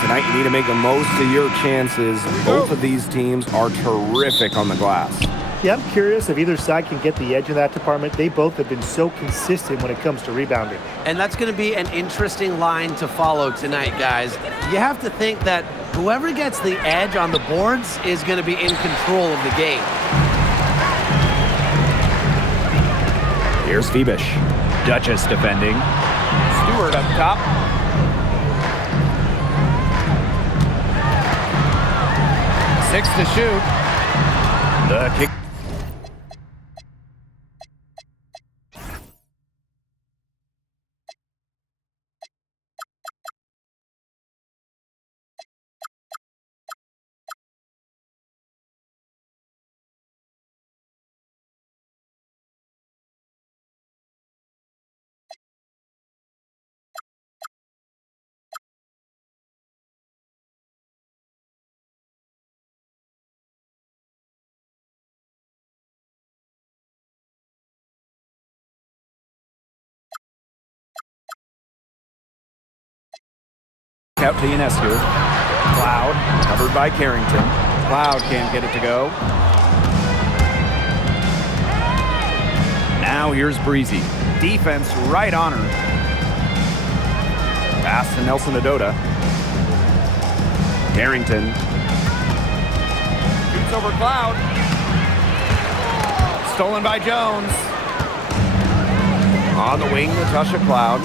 tonight you need to make the most of your chances. Both of these teams are terrific on the glass. Yeah, I'm curious if either side can get the edge in that department. They both have been so consistent when it comes to rebounding. And that's going to be an interesting line to follow tonight, guys. You have to think that whoever gets the edge on the boards is going to be in control of the game. Here's Phoebish. Duchess defending. Stewart up top. Six to shoot. The kick. Out to Ionescu. Cloud covered by Carrington. Cloud can't get it to go. Now here's Breezy. Defense right on her. Pass to Nelson Adota. Carrington. Shoots over Cloud. Stolen by Jones. On the wing, Natasha Cloud.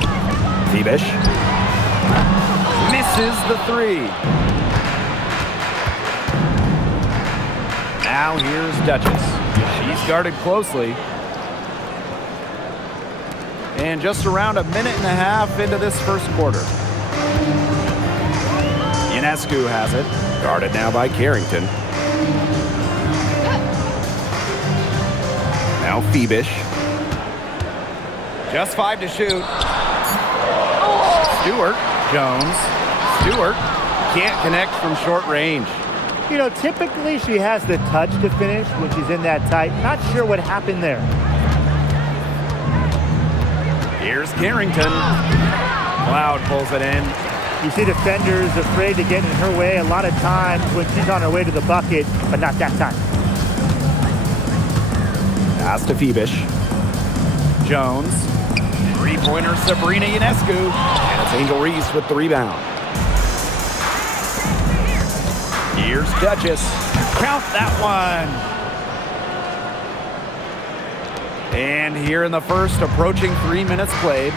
Phoebish. Misses the three. Now here's Duchess. She's guarded closely. And just around a minute and a half into this first quarter. Ionescu has it. Guarded now by Carrington. Now Phoebish. Just 5 to shoot. Stewart. Jones. Stewart can't connect from short range. You know, typically she has the touch to finish when she's in that tight. Not sure what happened there. Here's Carrington. Cloud pulls it in. You see defenders afraid to get in her way a lot of times when she's on her way to the bucket, but not that time. Pass to Phoebish. Jones. Three-pointer Sabrina Ionescu. And it's Angel Reese with the rebound. Here's Duchess. Count that one. And here in the first, approaching 3 minutes played.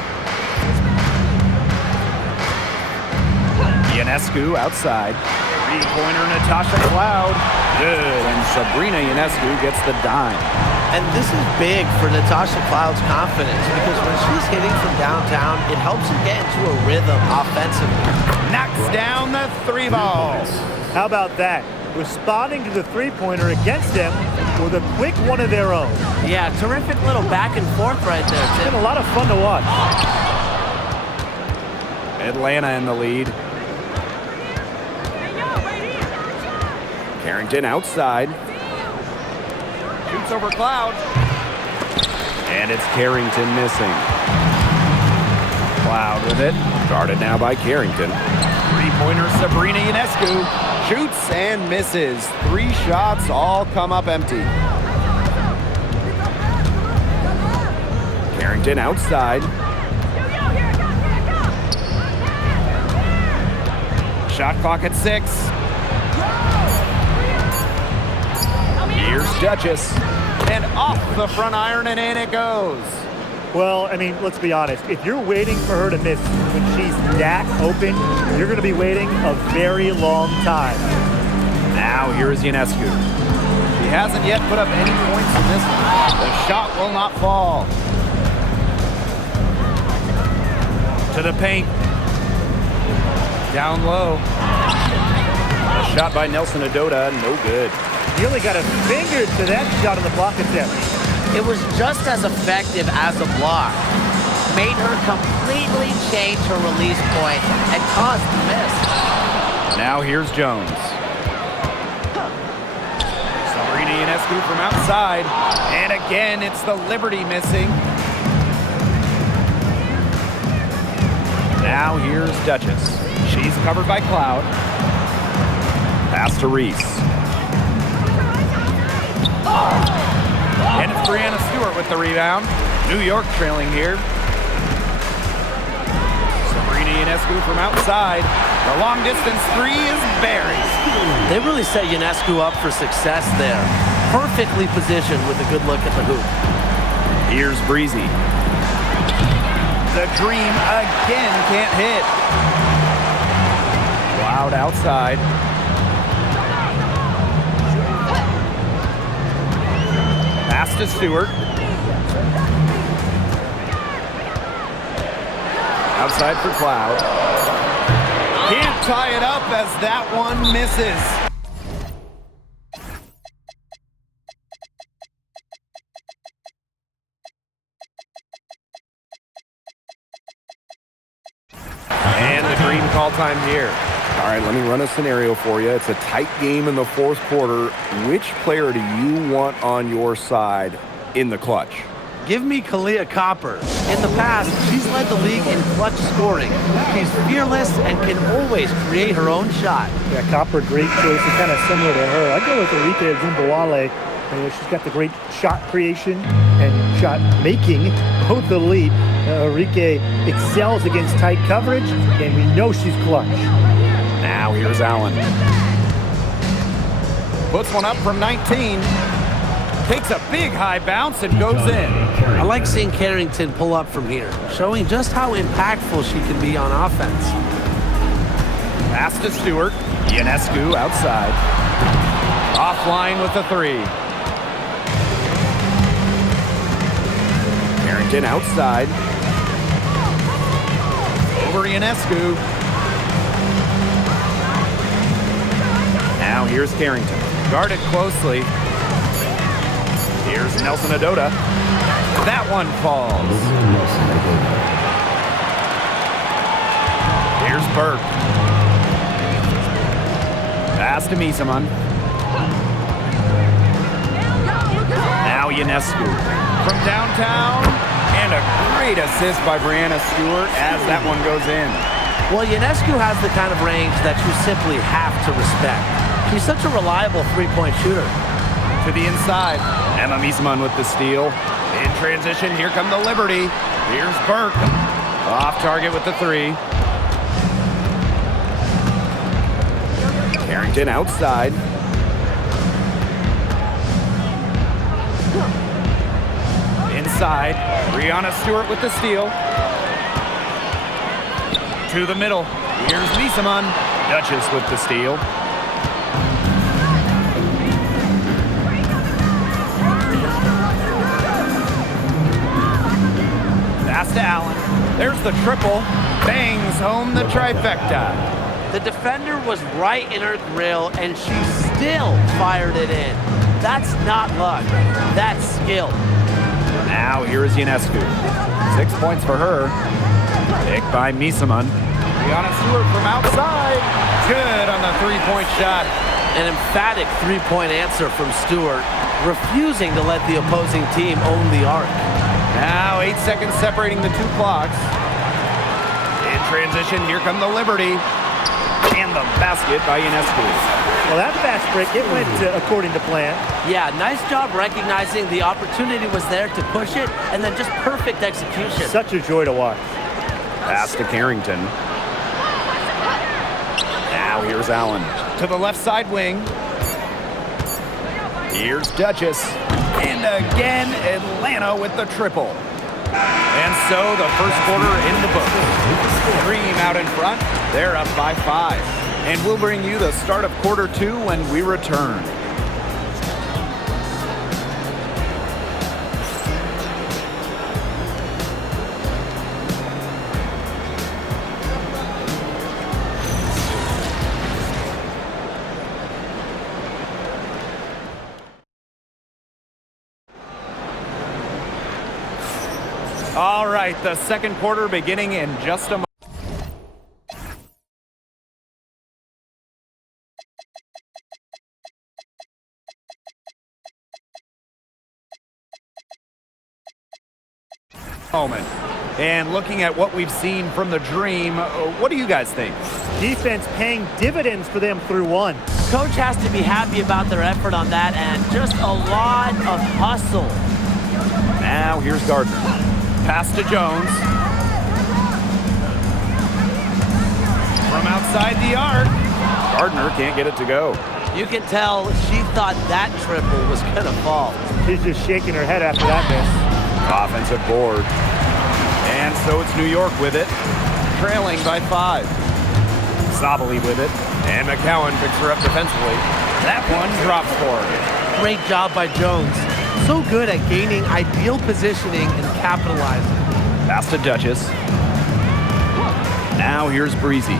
Ionescu outside. Three-pointer Natasha Cloud. Good. And Sabrina Ionescu gets the dime. And this is big for Natasha Cloud's confidence because when she's hitting from downtown, it helps her get into a rhythm offensively. Knocks down the three balls. How about that? Responding to the three-pointer against them with a quick one of their own. Yeah, terrific little back and forth right there, Tim. It's been a lot of fun to watch. Atlanta in the lead. Carrington outside. Shoots over Cloud. And it's Carrington missing. Cloud with it. Guarded now by Carrington. Three-pointer Sabrina Ionescu. Shoots and misses. 3 shots all come up empty. Carrington outside. Shot clock at 6. Here's Duchess. And off the front iron and in it goes. Well, I mean, let's be honest. If you're waiting for her to miss when she's that open, you're going to be waiting a very long time. Now here's Ionescu. She hasn't yet put up any points in this one. The shot will not fall. To the paint. Down low. A shot by Nelson Adota, no good. He only got a finger to that shot on the block attempt. It was just as effective as a block. Made her completely change her release point and caused the miss. Now here's Jones. Sabrina Ionescu from outside. And again, it's the Liberty missing. Now here's Duchess. She's covered by Cloud. Pass to Reese. And it's Brianna Stewart with the rebound. New York trailing here. Sabrina Ionescu from outside. The long distance three is buried. They really set Ionescu up for success there. Perfectly positioned with a good look at the hoop. Here's Breezy. The dream again can't hit. Cloud outside. Pass to Stewart. Outside for Cloud. Can't tie it up as that one misses. And the dream call time here. All right, let me run a scenario for you. It's a tight game in the fourth quarter. Which player do you want on your side in the clutch? Give me Kalia Copper. In the past, she's led the league in clutch scoring. She's fearless and can always create her own shot. Yeah, Copper, great choice. It's kind of similar to her. I go with Arike Ogunbowale. She's got the great shot creation and shot making, both elite. Arike excels against tight coverage, and we know she's clutch. Now here's Allen. Puts one up from 19. Takes a big high bounce and goes in. I like seeing Carrington pull up from here, showing just how impactful she can be on offense. Pass to Stewart. Ionescu outside. Offline with the three. Carrington outside. Over Ionescu. Now here's Carrington. Guarded closely. Here's Nelson Adota. That one falls. Here's Burke. Pass to Misaman. Now Ionescu. From downtown. And a great assist by Brianna Stewart as that one goes in. Well, Ionescu has the kind of range that you simply have to respect. She's such a reliable three-point shooter. To the inside. Emma Misaman with the steal. In transition, here come the Liberty. Here's Burke. Off target with the three. Carrington outside. Inside. Brianna Stewart with the steal. To the middle. Here's Misaman. Duchess with the steal. Pass to Allen. There's the triple. Bangs home the trifecta. The defender was right in her grill, and she still fired it in. That's not luck. That's skill. Now here is Ionescu. 6 points for her. Picked by Misaman. Brianna Stewart from outside. Good on the three-point shot. An emphatic three-point answer from Stewart, refusing to let the opposing team own the arc. Now 8 seconds separating the two clocks. In transition, here come the Liberty. And the basket by Ionescu. Well, that fast break, it went according to plan. Yeah, nice job recognizing the opportunity was there to push it, and then just perfect execution. Such a joy to watch. Pass to Carrington. Now here's Allen. To the left side wing. Here's Duchess. And again, Atlanta with the triple. And so the first quarter in the books. Dream out in front. They're up by 5. And we'll bring you the start of quarter 2 when we return. All right, the second quarter beginning in just a moment. And looking at what we've seen from the Dream, what do you guys think? Defense paying dividends for them through one. Coach has to be happy about their effort on that and just a lot of hustle. Now here's Gardner. Pass to Jones. From outside the arc. Gardner can't get it to go. You can tell she thought that triple was going to fall. She's just shaking her head after that miss. Offensive board. And so it's New York with it, trailing by 5. Sabali with it, and McCowan picks her up defensively. That one drops for her. Great job by Jones. So good at gaining ideal positioning and capitalizing. Pass to Duchess. Now here's Breezy.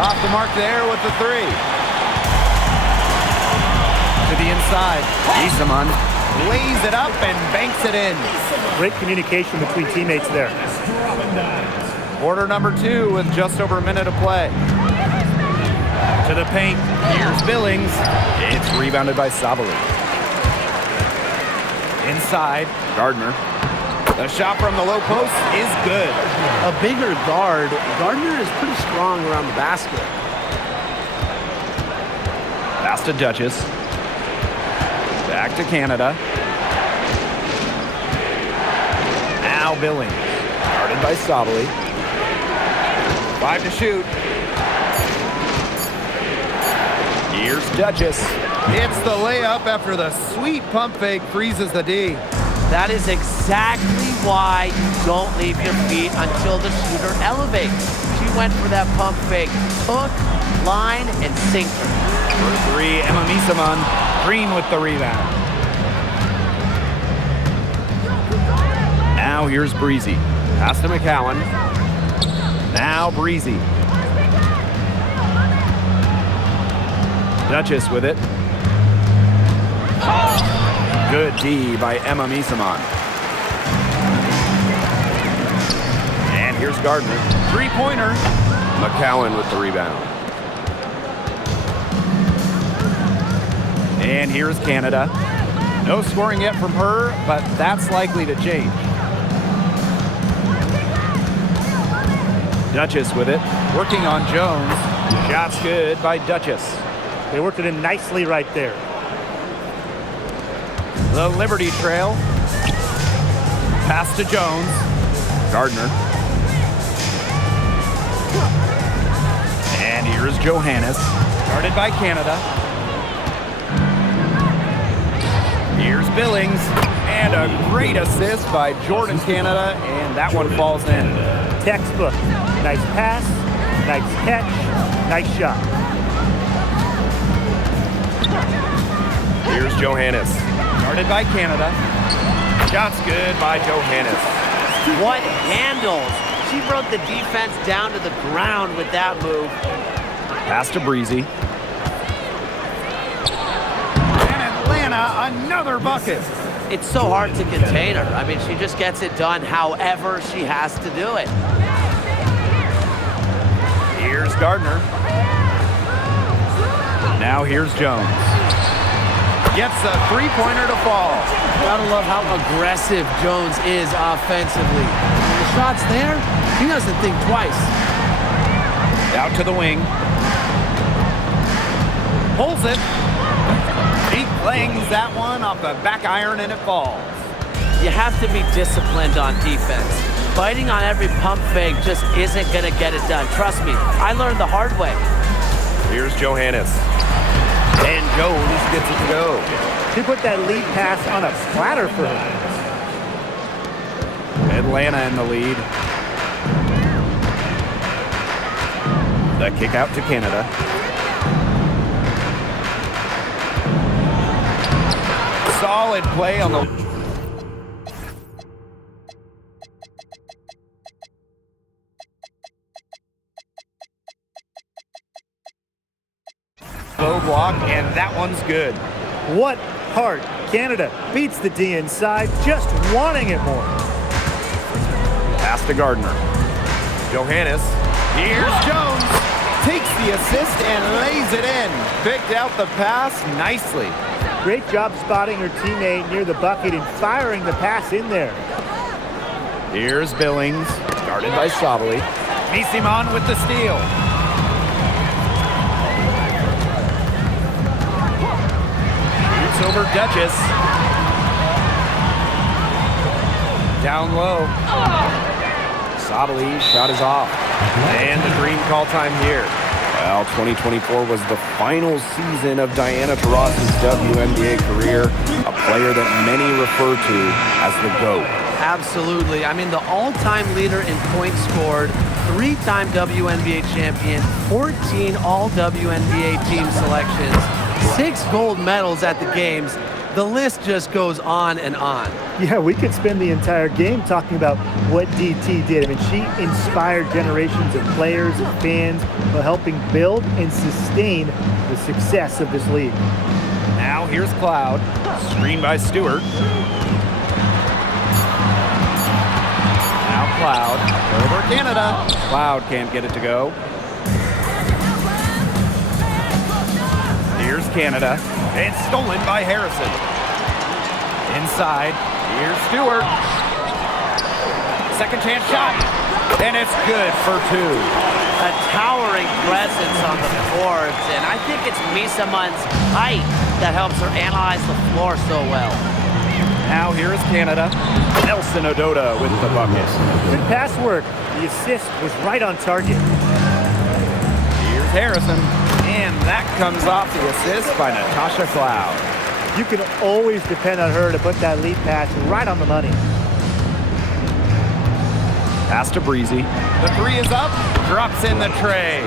Off the mark there with the 3. To the inside. Isamon lays it up and banks it in. Great communication between teammates there. Quarter number 2 with just over a minute to play. To the paint. Here's Billings. It's rebounded by Sabali. Inside. Gardner. The shot from the low post is good. A bigger guard, Gardner is pretty strong around the basket. Pass to Duchess. Back to Canada. Now Billings. Guarded by Sabali. 5 to shoot. Here's Duchess. It's the layup after the sweet pump fake freezes the D. That is exactly why you don't leave your feet until the shooter elevates. She went for that pump fake. Hook, line, and sinker. For 3, Emma Misaman. Green with the rebound. Now here's Breezy. Pass to McCowan. Now Breezy. Duchess with it. Good D by Emma Misaman. And here's Gardner. 3-pointer. McCowan with the rebound. And here's Canada. No scoring yet from her, but that's likely to change. Duchess with it. Working on Jones. Shot's good by Duchess. They worked it in nicely right there. The Liberty Trail. Pass to Jones. Gardner. And here's Johannes. Guarded by Canada. Here's Billings. And a great assist by Jordan Canada. And that one falls in. Textbook. Nice pass, nice catch, nice shot. Here's Johannes. Guarded by Canada. Shot's good by Johannes. What handles? She broke the defense down to the ground with that move. Pass to Breezy. And Atlanta, another bucket. It's so hard to contain her. I mean, she just gets it done however she has to do it. Here's Gardner. Now here's Jones. Gets a 3-pointer to fall. Gotta love how aggressive Jones is offensively. When the shot's there, he doesn't think twice. Out to the wing. Pulls it. He clangs that one off the back iron and it falls. You have to be disciplined on defense. Biting on every pump fake just isn't going to get it done. Trust me, I learned the hard way. Here's Johannes. And Jones gets it to go. She put that lead pass on a platter for her. Atlanta in the lead. The kick out to Canada. Solid play on the... low block, and that one's good. What heart. Canada beats the D inside, just wanting it more. Pass to Gardner. Johannes. Here's Jones. Takes the assist and lays it in. Picked out the pass nicely. Great job spotting her teammate near the bucket and firing the pass in there. Here's Billings, guarded by Sabali. Misimon with the steal. Shoots over Duchess. Down low. Sabali shot is off. And the green call time here. Well, 2024 was the final season of Diana Taurasi's WNBA career, a player that many refer to as the GOAT. Absolutely. I mean, the all-time leader in points scored, 3-time WNBA champion, 14 all-WNBA team selections, 6 gold medals at the games. The list just goes on and on. Yeah, we could spend the entire game talking about what DT did. I mean, she inspired generations of players and fans while helping build and sustain the success of this league. Now here's Cloud, screened by Stewart. Now Cloud, over Canada. Cloud can't get it to go. Here's Canada, and stolen by Harrison. Inside, here's Stewart. Second chance shot, and it's good for 2. A towering presence on the boards, and I think it's Misamon's height that helps her analyze the floor so well. Now here's Canada. Nelson Ododa with the bucket. Good pass work. The assist was right on target. Here's Harrison, and that comes off the assist by Natasha Cloud. You can always depend on her to put that lead pass right on the money. Pass to Breezy. The 3 is up, drops in the tray.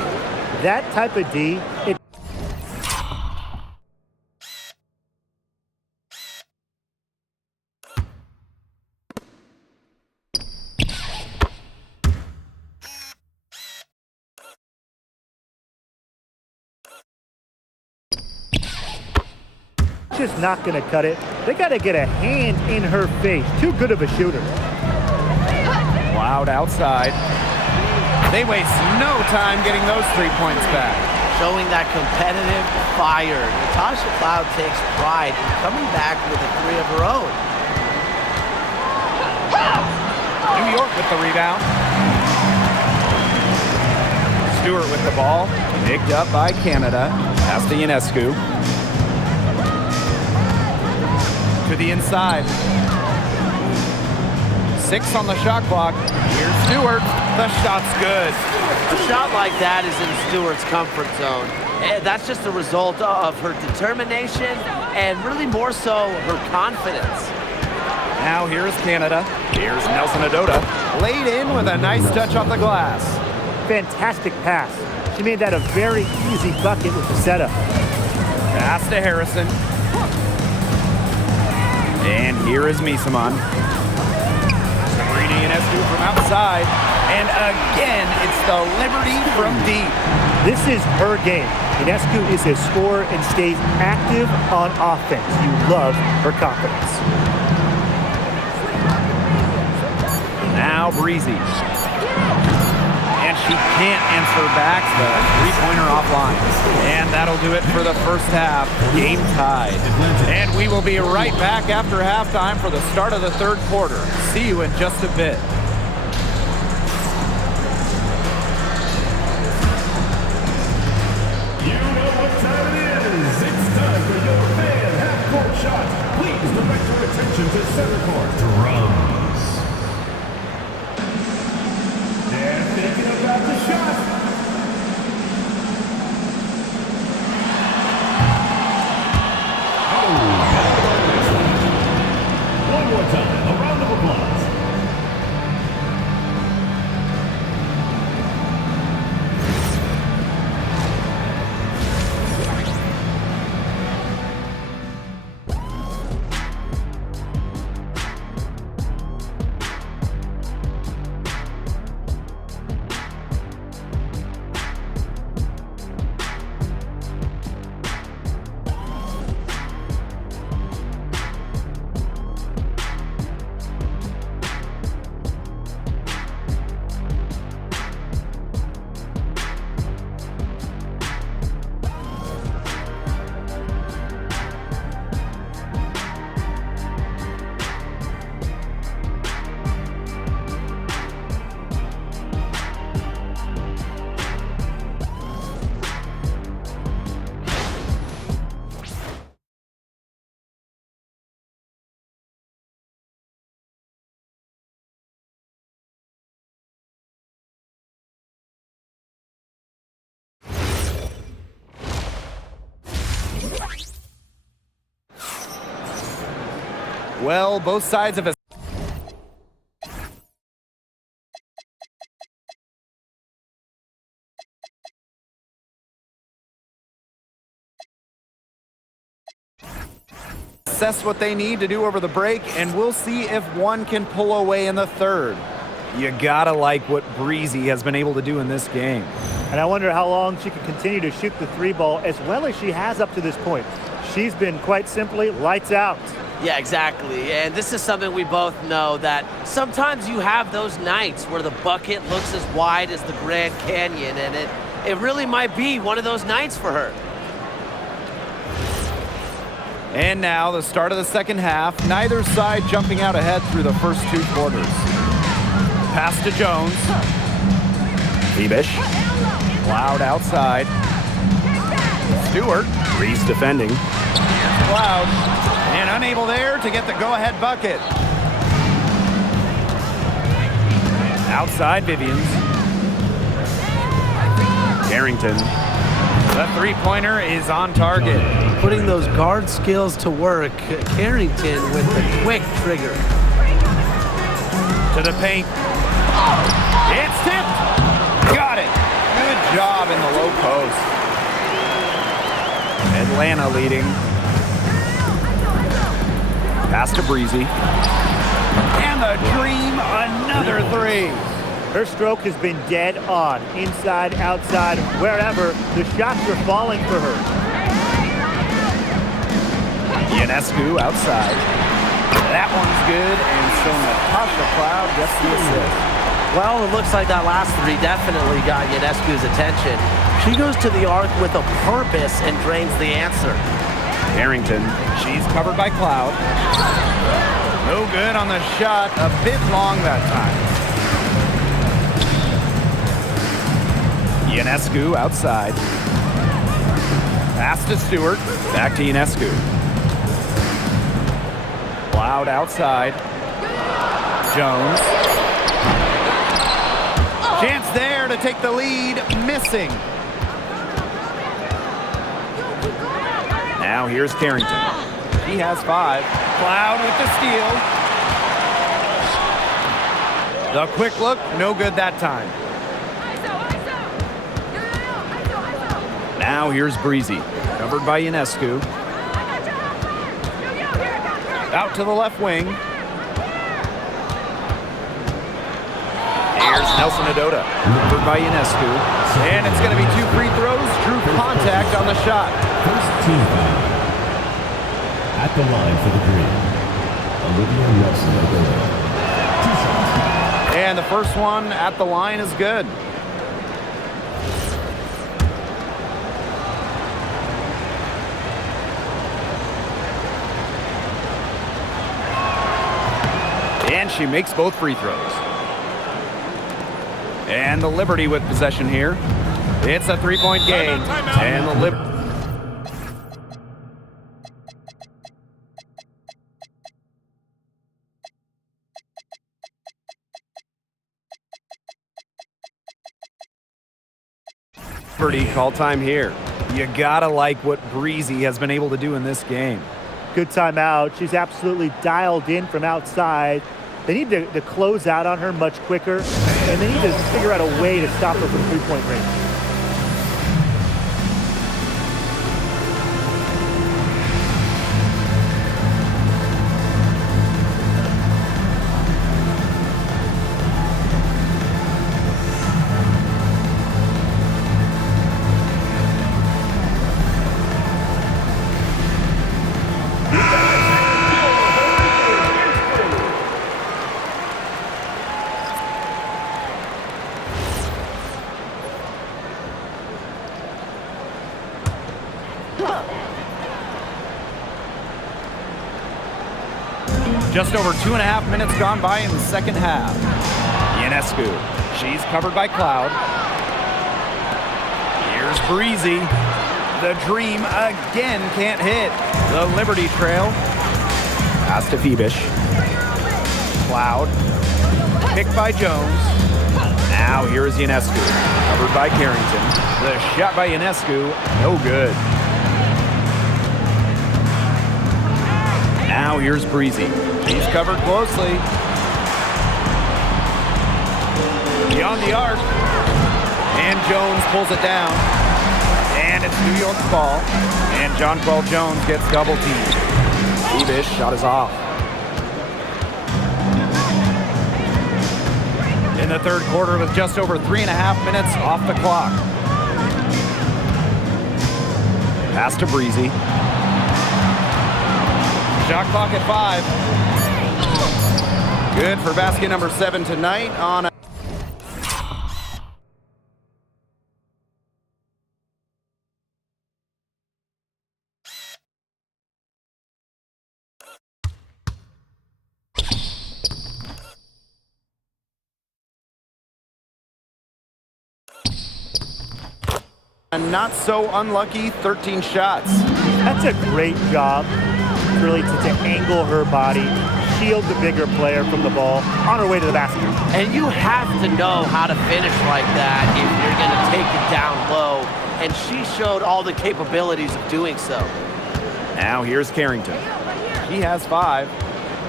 That type of D, it just not going to cut it. They got to get a hand in her face. Too good of a shooter. Cloud outside. They waste no time getting those 3 points back. Showing that competitive fire. Natasha Cloud takes pride in coming back with a 3 of her own. New York with the rebound. Stewart with the ball. Picked up by Canada. Pass to Ionescu. To the inside. 6 on the shot clock. Here's Stewart. The shot's good. A shot like that is in Stewart's comfort zone. And that's just a result of her determination and really more so her confidence. Now here's Canada. Here's Nelson Ododa. Laid in with a nice touch off the glass. Fantastic pass. She made that a very easy bucket with the setup. Pass to Harrison. And here is Misamon. Sabrina Ionescu from outside. And again, it's the Liberty from deep. This is her game. Ionescu is a scorer and stays active on offense. You love her confidence. Now Breezy. And she can't answer back the three-pointer offline. And that'll do it for the first half. Game tied. And we will be right back after halftime for the start of the third quarter. See you in just a bit. You know what time it is. It's time for your fan half-court shot. Please direct your attention to center court. Drums. They're thinking about the shot. One more time, a round of applause. Well, both sides of a assess what they need to do over the break, and we'll see if one can pull away in the third. You gotta like what Breezy has been able to do in this game. And I wonder how long she can continue to shoot the three ball as well as she has up to this point. She's been quite simply lights out. Yeah, exactly. And this is something we both know, that sometimes you have those nights where the bucket looks as wide as the Grand Canyon, and it really might be one of those nights for her. And now the start of the second half. Neither side jumping out ahead through the first 2 quarters. Pass to Jones. Febish. Cloud outside. Stewart. Reese defending. Cloud. And unable there to get the go-ahead bucket. Outside Vivians. Carrington. The three-pointer is on target. Putting those guard skills to work, Carrington with the quick trigger. To the paint. It's tipped. Got it. Good job in the low post. Atlanta leading. Pass to Breezy. And the Dream, another three. Her stroke has been dead on. Inside, outside, wherever, the shots are falling for her. Ionescu outside. That one's good, and so Natasha Cloud gets the assist. Well, it looks like that last three definitely got Ionescu's attention. She goes to the arc with a purpose and drains the answer. Carrington, she's covered by Cloud. No good on the shot, a bit long that time. Ionescu outside. Pass to Stewart, back to Ionescu. Cloud outside. Jones. Chance there to take the lead, missing. Now here's Carrington. He has 5. Cloud with the steal. The quick look, no good that time. Now here's Breezy, covered by Ionescu. Out to the left wing. Here's Nelson Adota, covered by Ionescu. And it's going to be 2 free throws, true contact on the shot. First team foul. At the line for the Dream, Olivia Nelson Adota. 2 shots. And the first one at the line is good. And she makes both free throws. And the Liberty with possession here. It's a 3-point game. And the Liberty. Liberty call time here. You gotta like what Breezy has been able to do in this game. Good timeout. She's absolutely dialed in from outside. They need to close out on her much quicker, and they need to figure out a way to stop her from three-point range. Just over 2.5 minutes gone by in the second half. Ionescu, she's covered by Cloud. Here's Breezy. The Dream again can't hit. The Liberty trail. Pass to Febish. Cloud. Picked by Jones. Now here is Ionescu. Covered by Carrington. The shot by Ionescu, no good. Now here's Breezy. He's covered closely. Beyond the arc. And Jones pulls it down. And it's New York's ball. And Jonquel Jones gets double teamed. Evish shot is off. In the third quarter with just over 3.5 minutes off the clock. Pass to Breezy. Shot clock at 5. Good for basket number 7 tonight on a not so unlucky 13 shots. That's a great job, really, to angle her body, shield the bigger player from the ball on her way to the basket. And you have to know how to finish like that if you're going to take it down low. And she showed all the capabilities of doing so. Now here's Carrington. She has 5.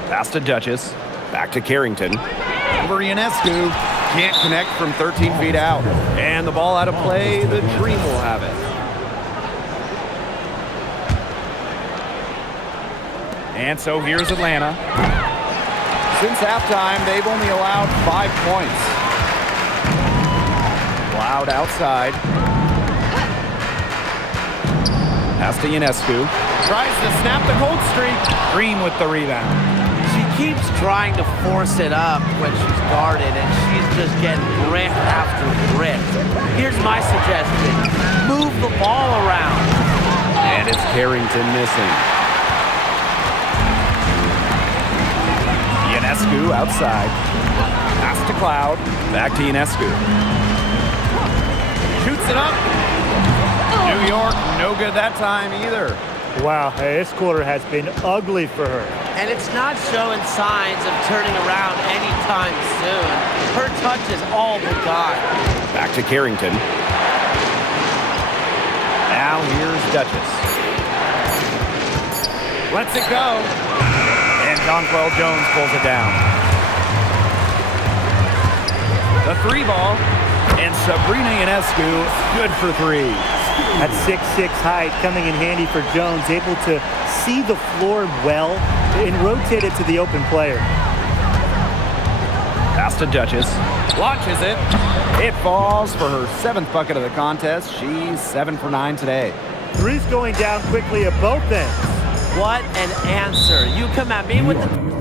Pass to Duchess. Back to Carrington. Over Ionescu. Can't connect from 13 feet out. And the ball out of play. The Dream will have it. And so here's Atlanta. Since halftime, they've only allowed 5 points. Loud outside. Pass to Ionescu. Tries to snap the cold streak. Dream with the rebound. She keeps trying to force it up when she's guarded, and she's just getting brick after brick. Here's my suggestion. Move the ball around. And it's Carrington missing. Ionescu outside. Pass to Cloud. Back to Ionescu. Shoots it up. New York, no good that time either. Wow, this quarter has been ugly for her. And it's not showing signs of turning around anytime soon. Her touch is all but gone. Back to Carrington. Now here's Duchess. Lets it go. And Jonquel Jones pulls it down. The 3 ball. And Sabrina Ionescu, good for 3. At 6'6" height, coming in handy for Jones, able to see the floor well and rotate it to the open player. Pass to Duchess. Launches it. It falls for her 7th bucket of the contest. She's 7 for 9 today. 3's going down quickly at both ends. What an answer. You come at me with the...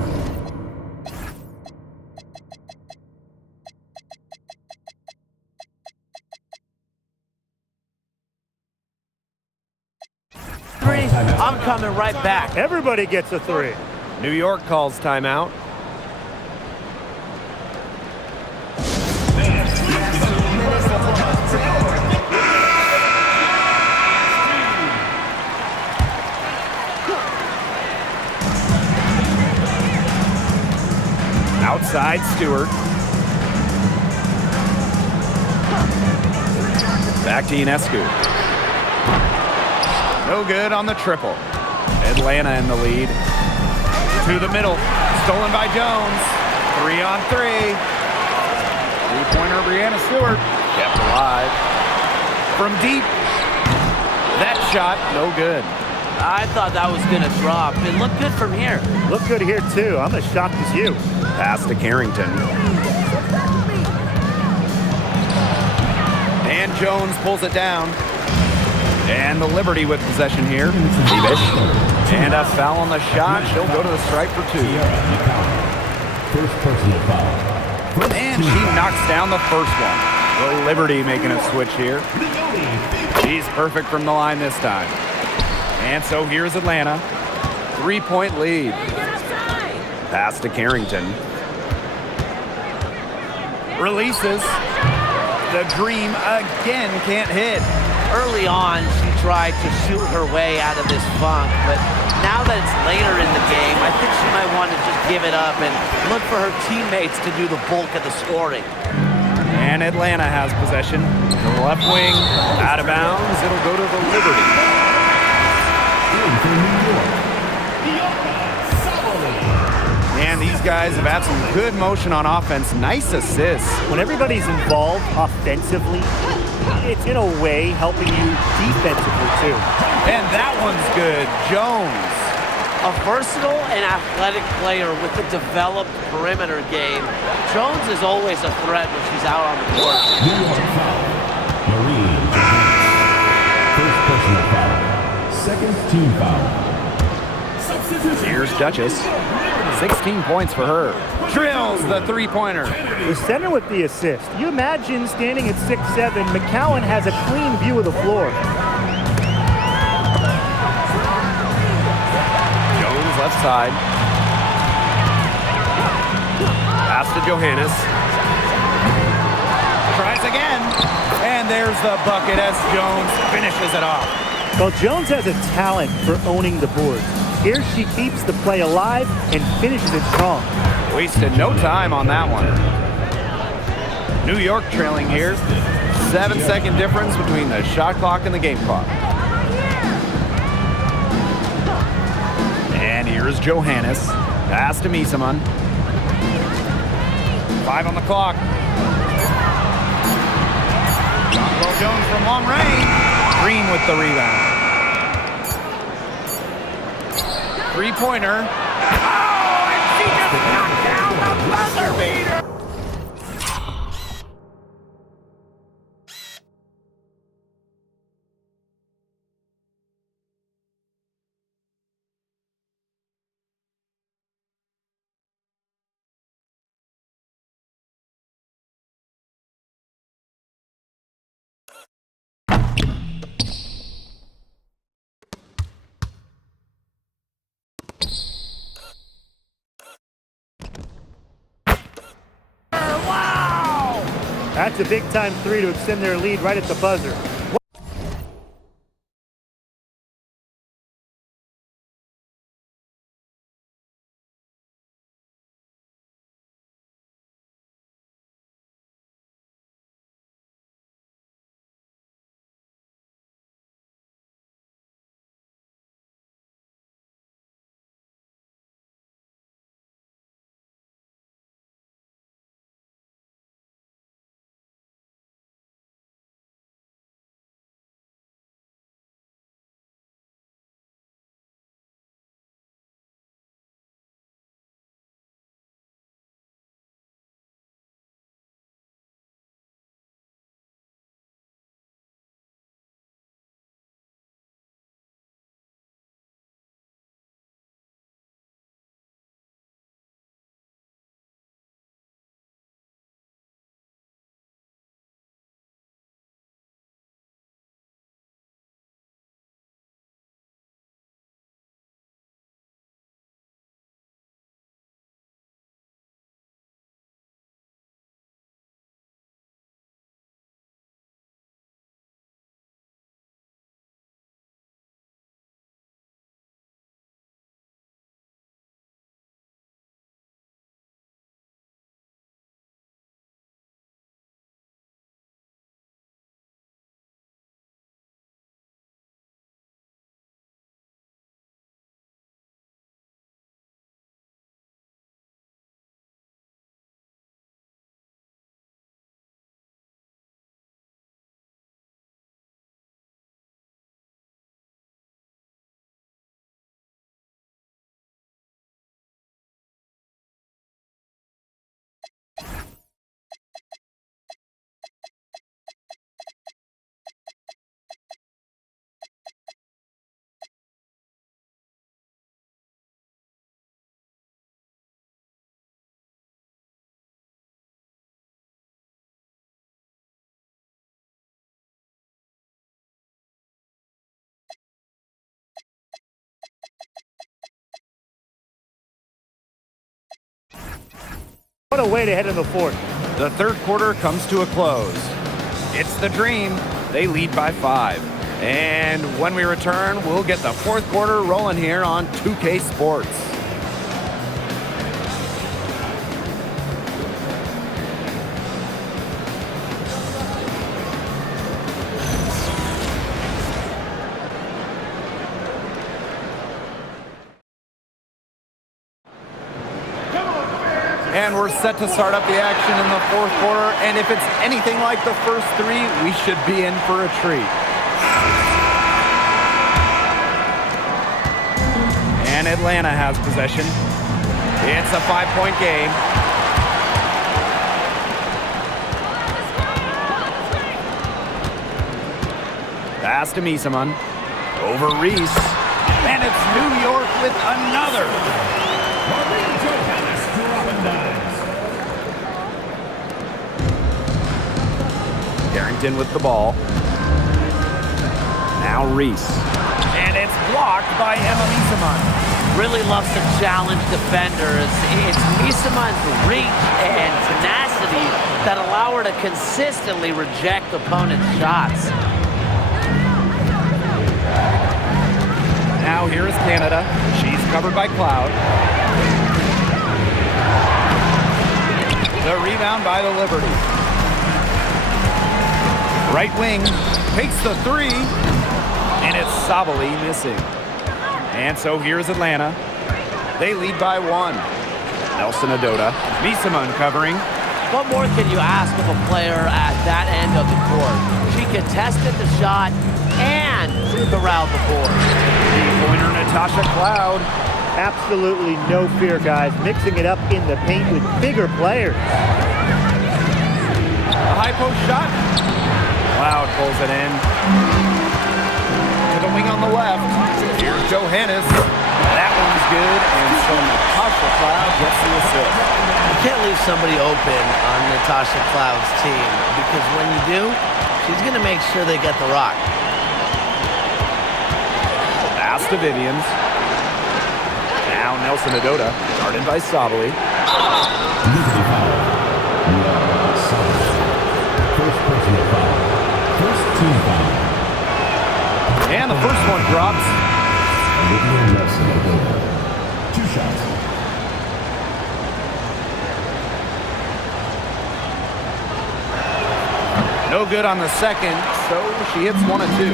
I'm coming right back. Everybody gets a 3. New York calls timeout. Outside Stewart. Back to Ionescu. No good on the triple. Atlanta in the lead. To the middle. Stolen by Jones. 3 on 3. 3-pointer Breanna Stewart. Kept alive. From deep. That shot, no good. I thought that was going to drop. It looked good from here. Look good here, too. I'm as shocked as you. Pass to Carrington. And Jones pulls it down. And the Liberty with possession here. Evish. And a foul on the shot. She'll go to the stripe for 2. First personal foul. And she knocks down the first one. The Liberty making a switch here. She's perfect from the line this time. And so here's Atlanta. 3-point lead. Pass to Carrington. Releases. The Dream again can't hit. Early on, she tried to shoot her way out of this funk, but now that it's later in the game, I think she might want to just give it up and look for her teammates to do the bulk of the scoring. And Atlanta has possession. The left wing, out of bounds. It'll go to the Liberty. guys have had some good motion on offense. Nice assists. When everybody's involved offensively, it's in a way helping you defensively too. And that one's good. Jones. A versatile and athletic player with a developed perimeter game. Jones is always a threat when she's out on the court. New York foul. Maureen Johannes. First personal foul. Second team foul. Here's Duchess. 16 points for her. Drills the three-pointer. The center with the assist. You imagine standing at 6'7", McCowan has a clean view of the floor. Jones left side. Pass to Johannes. Tries again. And there's the bucket as Jones finishes it off. Well, Jones has a talent for owning the boards. Here she keeps the play alive and finishes it strong. Wasted no time on that one. New York trailing here. 7-second difference between the shot clock and the game clock. And here's Johannes. Pass to Miesemann. 5 on the clock. Jonquel Jones from long range. Green with the rebound. Three-pointer. Oh, and she just knocked down the buzzer beater. That's a big-time three to extend their lead right at the buzzer. What a way to head in the fourth. The third quarter comes to a close. It's the Dream. They lead by 5. And when we return, we'll get the fourth quarter rolling here on 2K Sports. And we're set to start up the action in the fourth quarter. And if it's anything like the first three, we should be in for a treat. And Atlanta has possession. It's a 5-point game. Pass to Misaman. Over Reese. And it's New York with another. Carrington with the ball. Now Reese. And it's blocked by Emma Misaman. Really loves to challenge defenders. It's Misaman's reach and tenacity that allow her to consistently reject opponents' shots. Now here is Canada. She's covered by Cloud. The rebound by the Liberty. Right wing takes the three, and it's Sabali missing. And so here's Atlanta. They lead by 1. Nelson Adota. Misaman covering. What more can you ask of a player at that end of the court? She contested the shot and corralled the board. Three-pointer Natasha Cloud. Absolutely no fear, guys. Mixing it up in the paint with bigger players. A high post shot. Cloud pulls it in. To the wing on the left. Here's Johannes. That one's good, and so Natasha Cloud gets the assist. You can't leave somebody open on Natasha Cloud's team, because when you do, she's going to make sure they get the rock. Pass to Vivians. Now Nelson Adota, guarded by Sabali. Liberty foul. First personal foul. First team foul. And the first one drops. Olivia Nelson Adota. 2 shots. No good on the second, so she hits 1 of 2.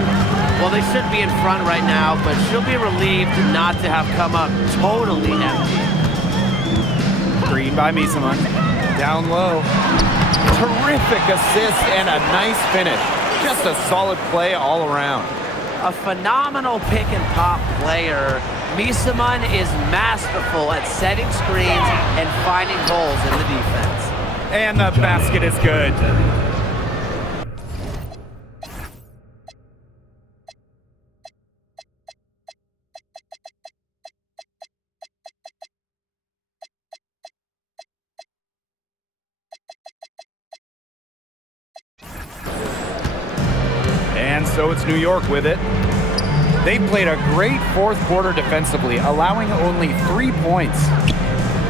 Well, they should be in front right now, but she'll be relieved not to have come up totally empty. Green by Misaman. Down low. Terrific assist and a nice finish. Just a solid play all around. A phenomenal pick and pop player. Misaman is masterful at setting screens and finding holes in the defense. And the basket is good. And so it's New York with it. They played a great fourth quarter defensively, allowing only 3 points.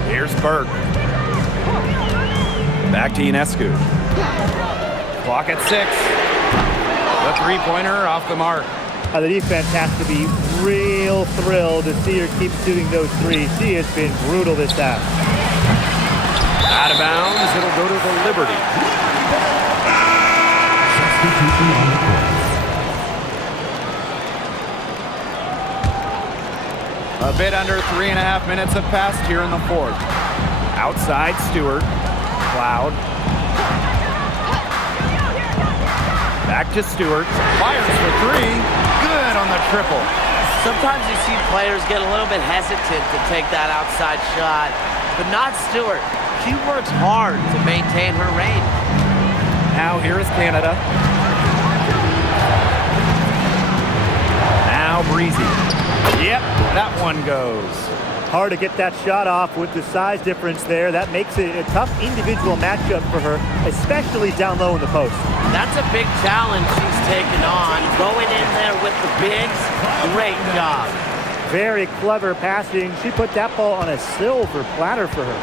Here's Burke. Back to Ionescu. Clock at 6. The three-pointer off the mark. The defense has to be real thrilled to see her keep shooting those threes. She has been brutal this half. Out of bounds, it'll go to the Liberty. Substitution on the court. A bit under 3.5 minutes have passed here in the fourth. Outside, Stewart. Cloud. Back to Stewart. Fires for 3. Good on the triple. Sometimes you see players get a little bit hesitant to take that outside shot, but not Stewart. She works hard to maintain her range. Now here is Canada. Now Breezy. Yep, that one goes. Hard to get that shot off with the size difference there. That makes it a tough individual matchup for her, especially down low in the post. That's a big challenge she's taken on. Going in there with the bigs, great job. Very clever passing. She put that ball on a silver platter for her.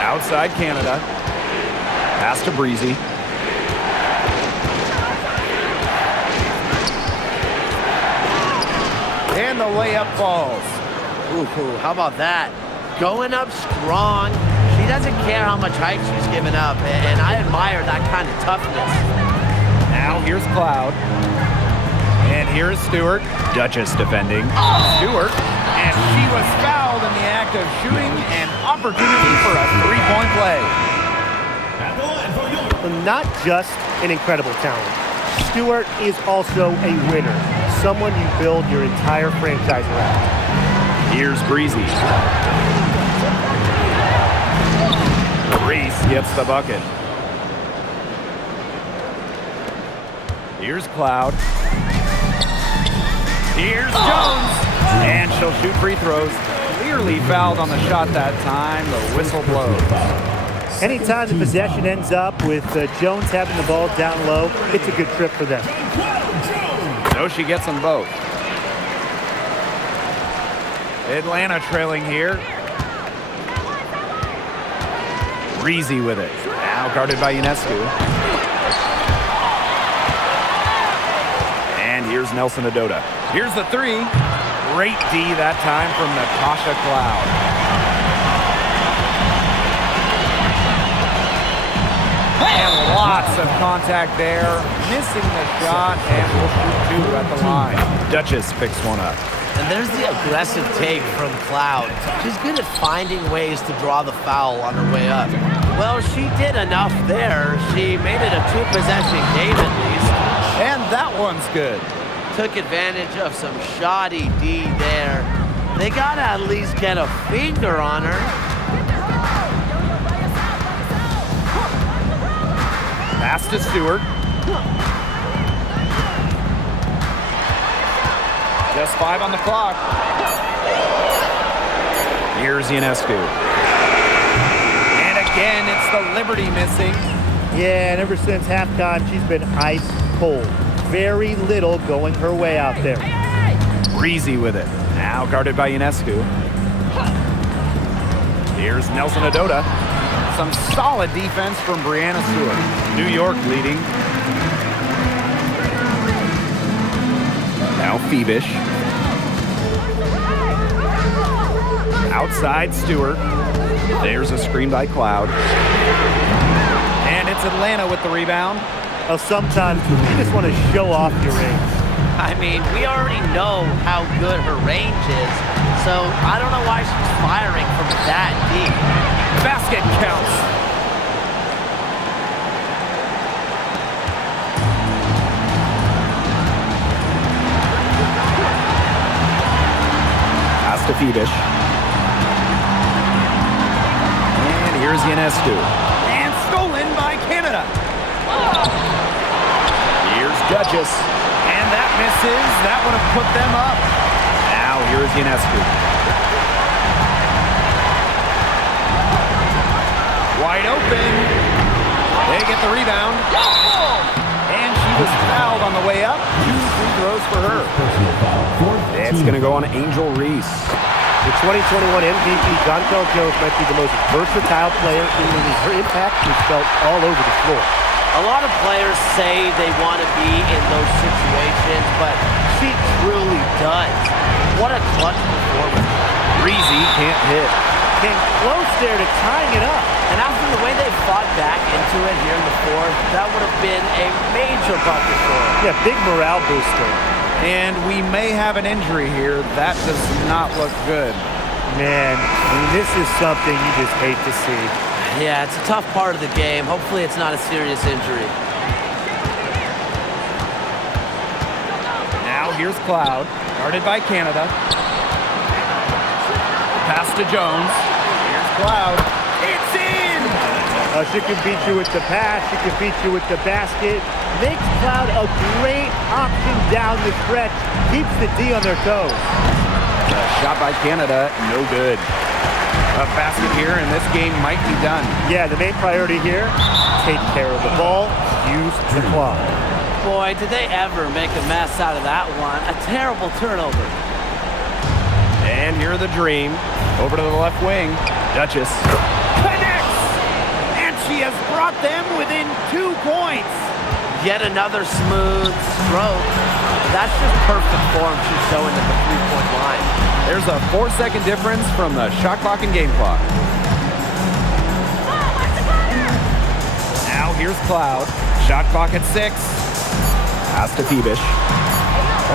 Outside Canada. Pass to Breezy. And the layup falls. Ooh, how about that? Going up strong. She doesn't care how much height she's given up, and I admire that kind of toughness. Now here's Cloud. And here's Stewart. Duchess defending. Stewart. And she was fouled, and effective shooting and opportunity for a three-point play. At the line for York. Not just an incredible talent. Stewart is also a winner. Someone you build your entire franchise around. Here's Breezy. Reese gets the bucket. Here's Cloud. Here's Jones. And she'll shoot free throws. Clearly fouled on the shot that time. The whistle blows. Anytime the possession ends up with Jones having the ball down low, it's a good trip for them. So she gets them both. Atlanta trailing here. Breezy with it. Now guarded by Ionescu. And here's Nelson Adota. Here's the three. Great D that time from Natasha Cloud. And lots of contact there. Missing the shot, and will shoot two at the line. Duchess picks one up. And there's the aggressive take from Cloud. She's good at finding ways to draw the foul on her way up. Well, she did enough there. She made it a two-possession game at least. And that one's good. Took advantage of some shoddy D there. They gotta at least get a finger on her. Pass to Stewart. Just 5 on the clock. Here's Ionescu. And again, it's the Liberty missing. Yeah, and ever since halftime, she's been ice cold. Very little going her way out there. Breezy with it. Now guarded by Ionescu. Here's Nelson Adota. Some solid defense from Brianna Stewart. New York leading. Now Phoebish. Outside Stewart. There's a screen by Cloud. And it's Atlanta with the rebound. Well, sometimes you just want to show off your range. I mean, we already know how good her range is, so I don't know why she's firing from that deep. Basket counts. Pass to Phoebish. And here's Ionescu. And stolen by Canada. Here's Duchess. And that misses. That would have put them up. Now here's Ionescu. Wide open. They get the rebound. And she was fouled on the way up. 2 free throws for her. It's going to go on Angel Reese. The 2021 MVP, Dontel Jones, might be the most versatile player in the league. Her impact is felt all over the floor. A lot of players say they want to be in those situations, but she truly does. What a clutch performance. Breezy can't hit. Came close there to tying it up. And after the way they fought back into it here in the fourth, that would have been a major bucket for her. Yeah, big morale booster. And we may have an injury here. That does not look good. Man, I mean, this is something you just hate to see. Yeah, it's a tough part of the game. Hopefully it's not a serious injury. Now here's Cloud, guarded by Canada. Pass to Jones. Here's Cloud. It's in! She can beat you with the pass. She can beat you with the basket. Makes Cloud a great option down the stretch. Keeps the D on their toes. A shot by Canada, no good. A basket here, and this game might be done. Yeah, the main priority here, take care of the ball, use the clock. Boy, did they ever make a mess out of that one. A terrible turnover. And here the Dream. Over to the left wing. Duchess connects! And she has brought them within 2 points. Yet another smooth stroke. That's just perfect form she's showing at the three-point line. There's a 4-second difference from the shot clock and game clock. Now here's Cloud. Shot clock at 6. Pass to Phoebish.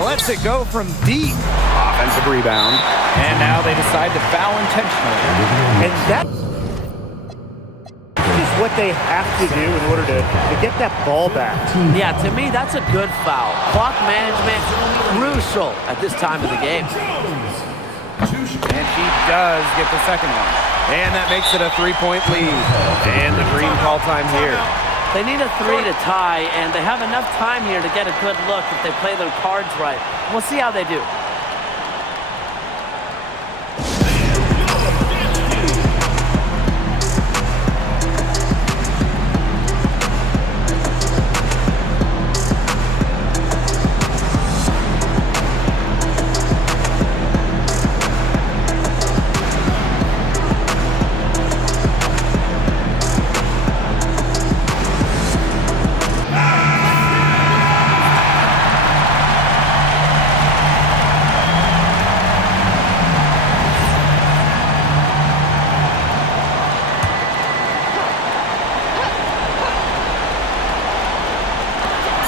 Lets it go from deep. Off Offensive rebound. And now they decide to foul intentionally. And that is what they have to do in order to get that ball back. Yeah, to me, that's a good foul. Clock management, crucial at this time of the game. And she does get the second one. And that makes it a 3-point lead. And the green call time here. They need a 3 to tie, and they have enough time here to get a good look if they play their cards right. We'll see how they do.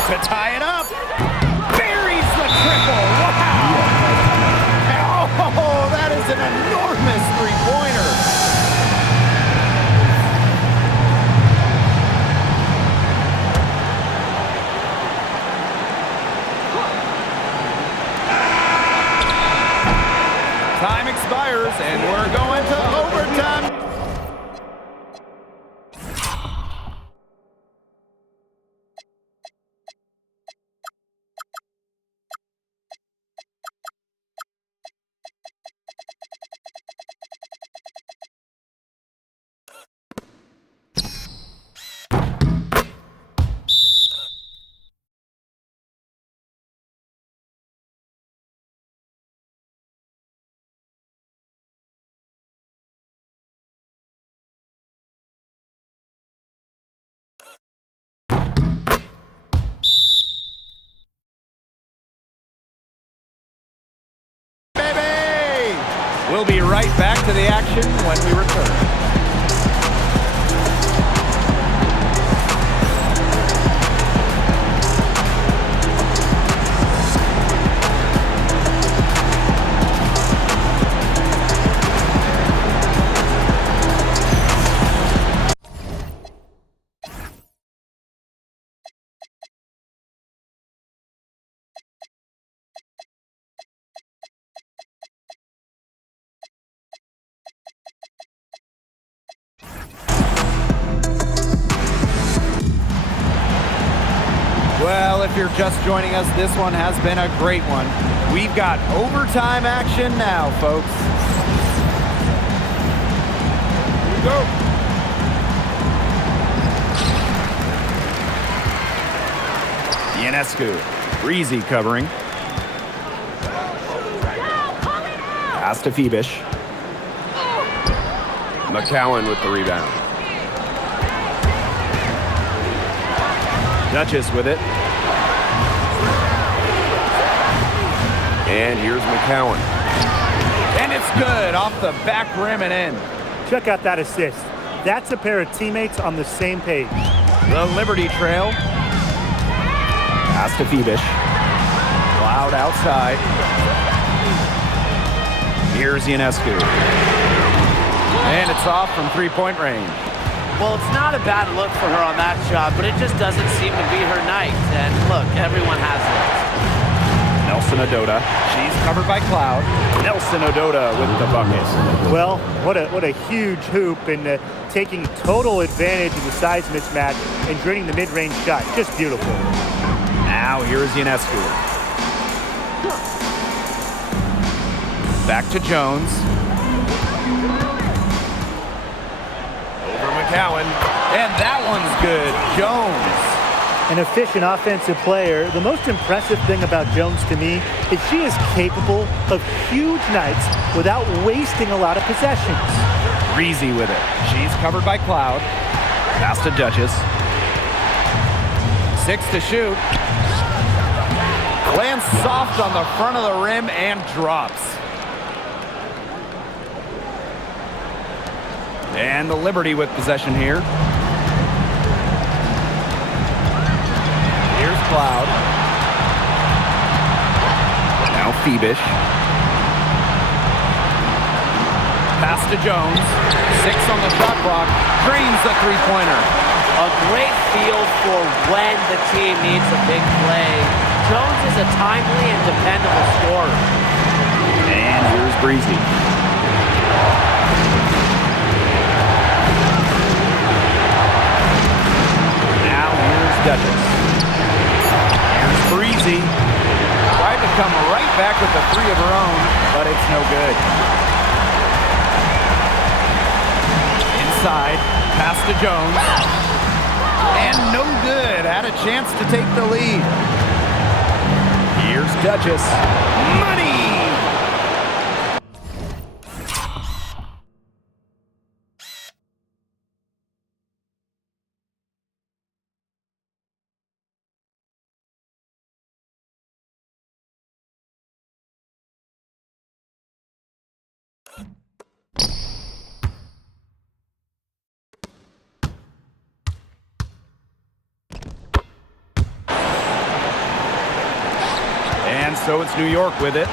To tie it up. Buries the triple. Wow. Oh, that is an enormous three-pointer. Time expires, and we're going to overtime. We'll be right back to the action when we return. Well, if you're just joining us, this one has been a great one. We've got overtime action now, folks. Here we go. Ionescu, breezy covering. Pass to Phoebish. McCowan with the rebound. Duchess with it. And here's McCowan. And it's good off the back rim and in. Check out that assist. That's a pair of teammates on the same page. The Liberty trail. Pass to Phoebish. Cloud outside. Here's Ionescu. And it's off from three-point range. Well, it's not a bad look for her on that shot, but it just doesn't seem to be her night. And look, everyone has it. Nelson Ododa. She's covered by Cloud. Nelson Ododa with the bucket. Well, what a huge hoop and taking total advantage of the size mismatch and draining the mid-range shot. Just beautiful. Now here's Ionescu. Back to Jones. McCowan, and that one's good. Jones. An efficient offensive player. The most impressive thing about Jones to me is she is capable of huge nights without wasting a lot of possessions. Breezy with it. She's covered by Cloud. Pass to Duchess. 6 to shoot. Lands soft on the front of the rim and drops. And the Liberty with possession here. Here's Cloud. Now Phoebish. to Jones. 6 on the shot clock. Drains the three-pointer. A great feel for when the team needs a big play. Jones is a timely and dependable scorer. And here's Breezy. Now here's Duchess. Here's Breezy. Tried to come right back with the three of her own, but it's no good. Inside, pass to Jones. And no good. Had a chance to take the lead. Here's Duchess. Money! And so it's New York with it.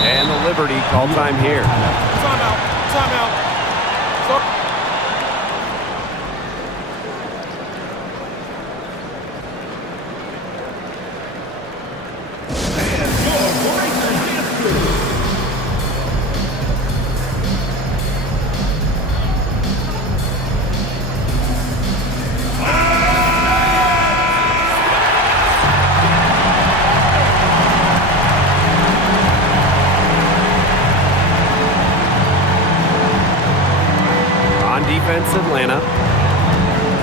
And the Liberty call time here. Timeout. Timeout. Defense, Atlanta.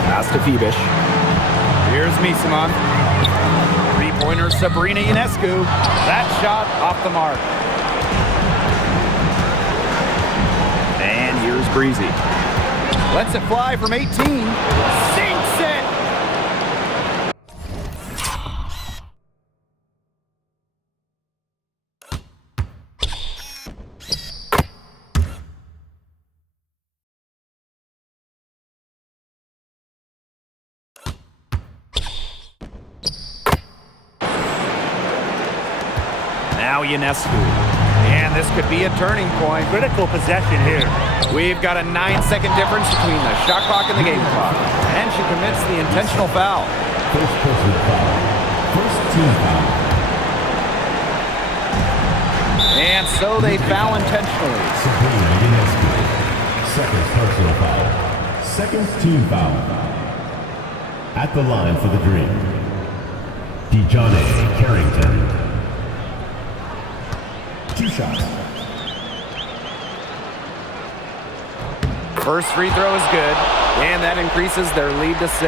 Pass to Phoebish. Here's Misamon. Three-pointer, Sabrina Ionescu. That shot off the mark. And here's Breezy. Lets it fly from 18. Sinks it! Now Ionescu. And this could be a turning point. Critical possession here. We've got a 9-second difference between the shot clock and the game clock. And she commits the intentional foul. First personal foul. First team foul. And so they foul intentionally. Sabrina Ionescu. Second personal foul. Second team foul. At the line for the Dream, Dejohnne Carrington. 2 shots. First free throw is good, and that increases their lead to 6.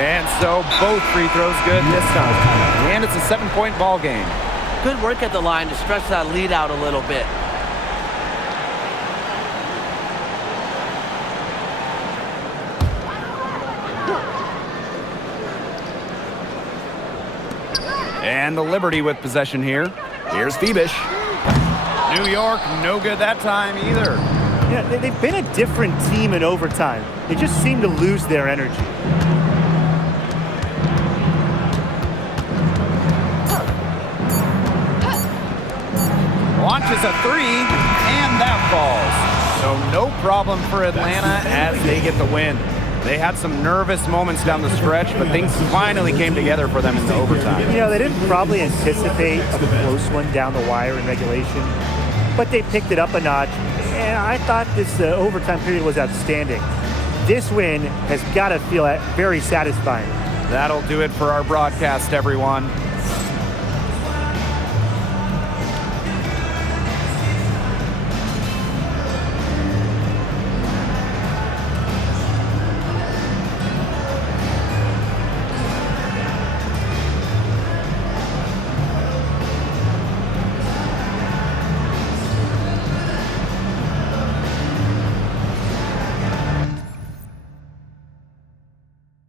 And so both free throws good this time. And it's a 7-point ball game. Good work at the line to stretch that lead out a little bit. And the Liberty with possession here. Here's Phoebish. New York, no good that time either. Yeah, they've been a different team in overtime. They just seem to lose their energy. Launches a three, and that falls. So no problem for Atlanta as they get the win. They had some nervous moments down the stretch, but things finally came together for them in the overtime. You know, they didn't probably anticipate a close one down the wire in regulation, but they picked it up a notch, and I thought this overtime period was outstanding. This win has got to feel very satisfying. That'll do it for our broadcast, everyone.